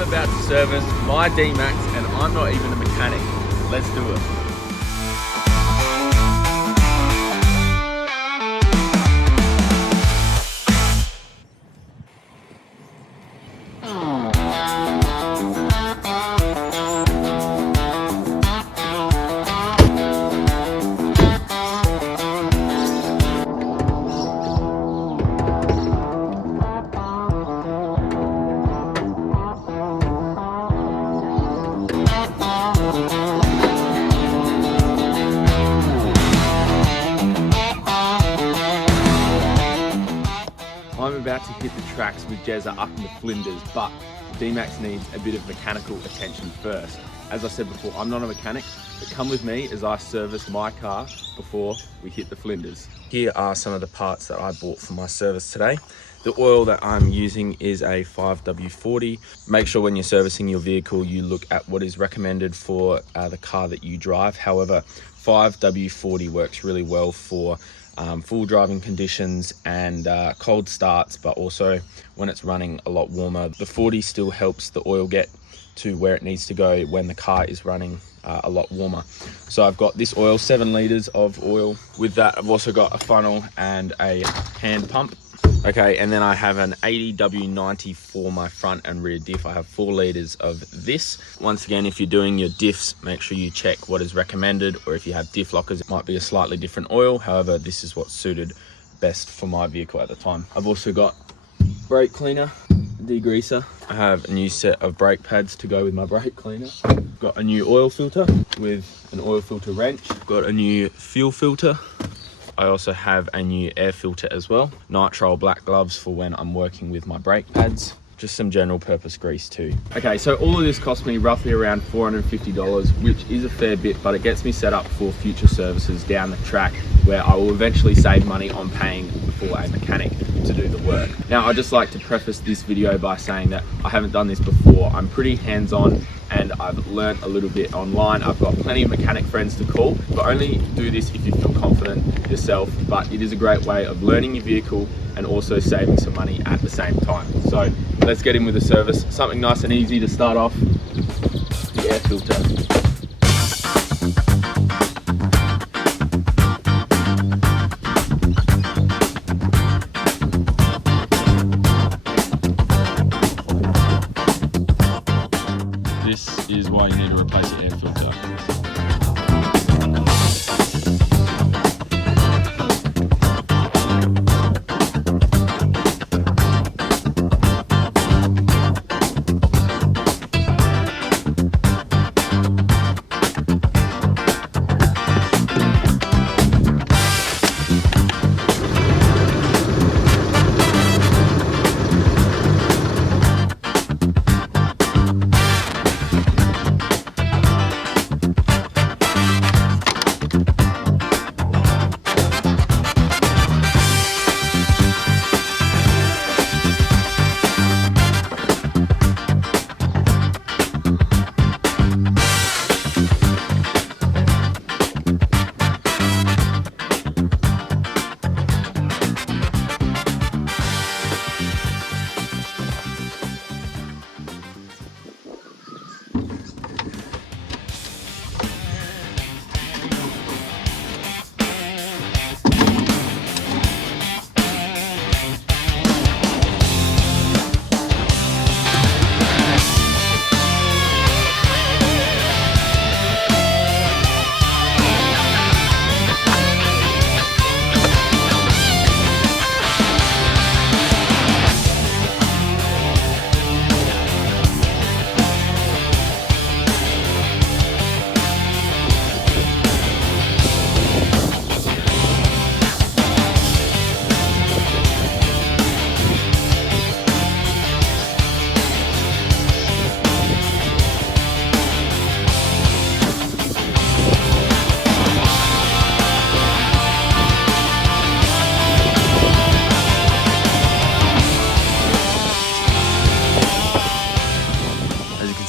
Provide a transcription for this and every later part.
I'm about to service my DMAX and I'm not even a mechanic. Let's do it. I'm about to hit the tracks with Jezza up in the Flinders, but DMAX needs a bit of mechanical attention first. As I said before, I'm not a mechanic, but come with me as I service my car before we hit the Flinders. Here are some of the parts that I bought for my service today. The oil that I'm using is a 5W40. Make sure when you're servicing your vehicle, you look at what is recommended for the car that you drive. However, 5W40 works really well for full driving conditions and cold starts, but also when it's running a lot warmer. The 40 still helps the oil get to where it needs to go when the car is running a lot warmer. So I've got this oil, 7 liters of oil. With that, I've also got a funnel and a hand pump. Okay, and then I have an 80W90 for my front and rear diff. I have 4 liters of this. Once again, if you're doing your diffs, make sure you check what is recommended, or if you have diff lockers, it might be a slightly different oil. However, this is what's suited best for my vehicle at the time. I've also got brake cleaner, degreaser. I have a new set of brake pads to go with my brake cleaner. Got a new oil filter with an oil filter wrench. Got a new fuel filter. I also have a new air filter as well. Nitrile black gloves for when I'm working with my brake pads. Just some general purpose grease too. Okay, so all of this cost me roughly around $450, which is a fair bit, but it gets me set up for future services down the track where I will eventually save money on paying for a mechanic to do the work. Now, I'd just like to preface this video by saying that I haven't done this before. I'm pretty hands-on and I've learned a little bit online. I've got plenty of mechanic friends to call, but only do this if you feel confident yourself. But it is a great way of learning your vehicle and also saving some money at the same time. So let's get in with the service. Something nice and easy to start off, the air filter. This is why you need to replace your air filter.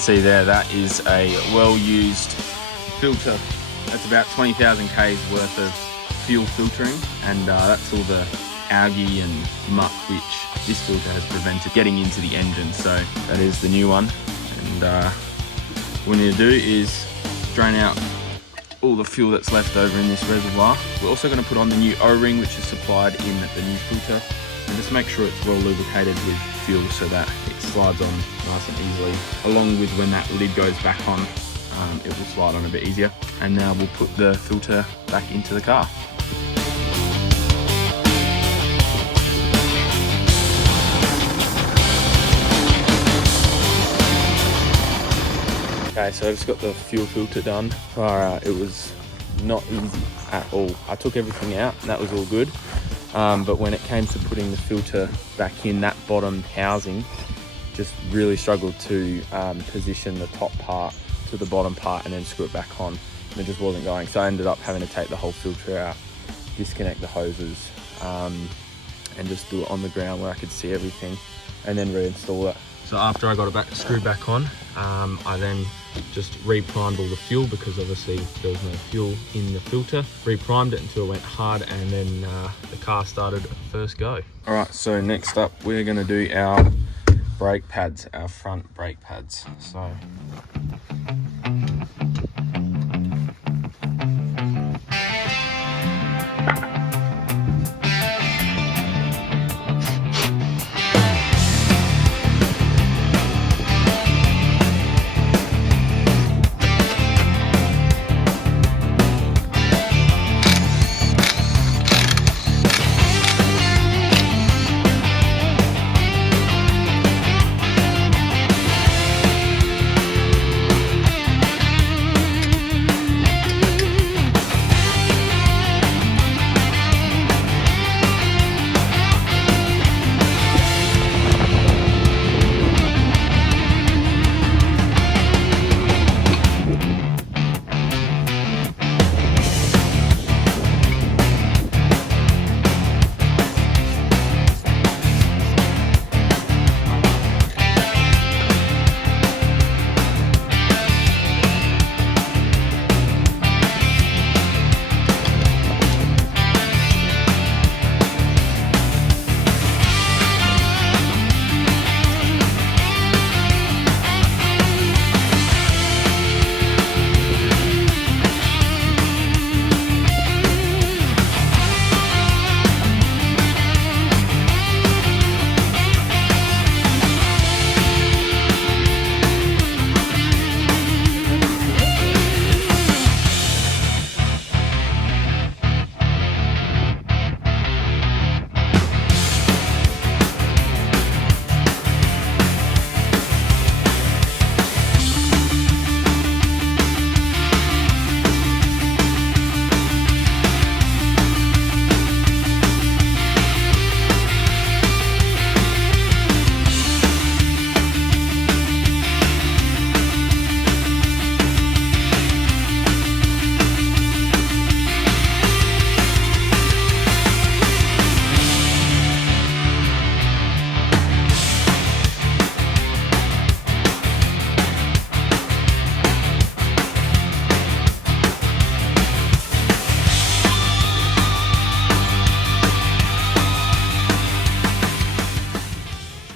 See there, that is a well-used filter. That's about 20,000 Ks worth of fuel filtering, and that's all the algae and muck which this filter has prevented getting into the engine. So that is the new one. And what we need to do is drain out all the fuel that's left over in this reservoir. We're also going to put on the new O-ring, which is supplied in the new filter, and just make sure it's well lubricated with fuel so that it slides on nice and easily. Along with when that lid goes back on, it will slide on a bit easier. And now we'll put the filter back into the car. Okay, so I just got the fuel filter done. It was not easy at all. I took everything out and that was all good. But when it came to putting the filter back in, that bottom housing just really struggled to position the top part to the bottom part and then screw it back on. And it just wasn't going. So I ended up having to take the whole filter out, disconnect the hoses, and just do it on the ground where I could see everything and then reinstall it. So after I got it back, screwed back on, I then just re-primed all the fuel because obviously there was no fuel in the filter. Re-primed it until it went hard and then the car started first go. All right, so next up we're gonna do our brake pads, our front brake pads. So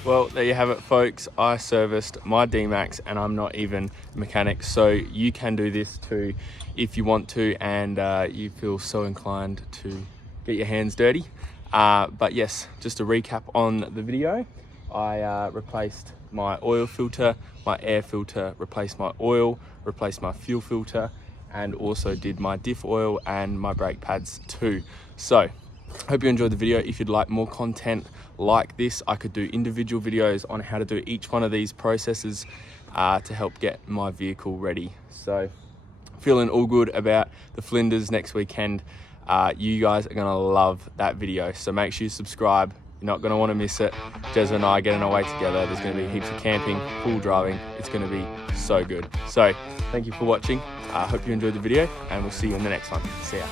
well, there you have it, folks. I serviced my DMAX and I'm not even a mechanic, so you can do this too if you want to and you feel so inclined to get your hands dirty. But yes, just to recap on the video, I replaced my oil filter, my air filter, replaced my oil, replaced my fuel filter, and also did my diff oil and my brake pads too. So hope you enjoyed the video. If you'd like more content like this, I could do individual videos on how to do each one of these processes to help get my vehicle ready. So feeling all good about the Flinders next weekend. You guys are gonna love that video, so make sure you subscribe. You're not gonna wanna miss it. Jez and I getting away together. There's gonna be heaps of camping, pool driving. It's gonna be so good. So thank you for watching. I hope you enjoyed the video and we'll see you in the next one. See ya.